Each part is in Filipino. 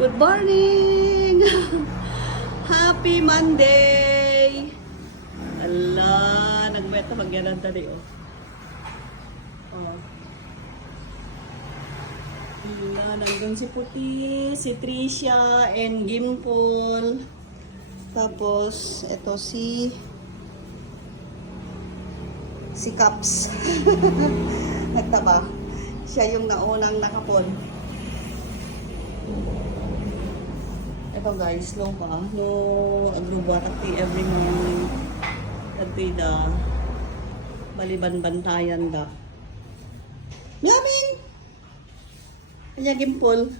Good morning! Happy Monday! Ala, nagmeta magyanan tadi, oh. Oh. Ala, nandun si Puti, si Tricia, and Gimpol. Tapos, ito si Caps. Nagtaba. Siya yung naunang nakapon. Ito guys, no pa. No, agrubatak ti every morning. Tagti da. Baliban-bantayan da. Yamin! Kanya Gimpol.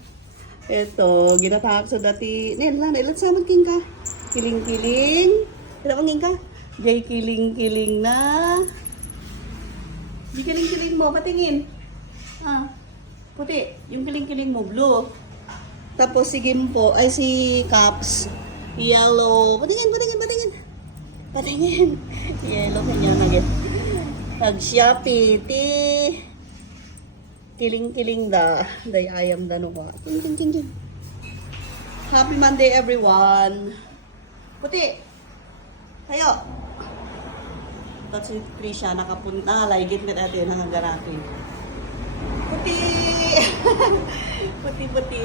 Ito, ginatahak sa dati. Nilat sa king ka. Kiling-kiling. Kita panging ka. Jay kiling-kiling na. Di kiling-kiling mo, patingin. Ah, puti. Yung kiling-kiling mo, blue. Tapos si Gimpo, ay si Caps, yellow. Patingin. Yellow kanya nagit. Nag-Shopee, kiling-kiling da. Day ayam da no ka. King. Happy Monday everyone. Puti. Tayo. Tapos si Tricia nakapunta. Laigit ka natin ang garaki. Puti. Puti.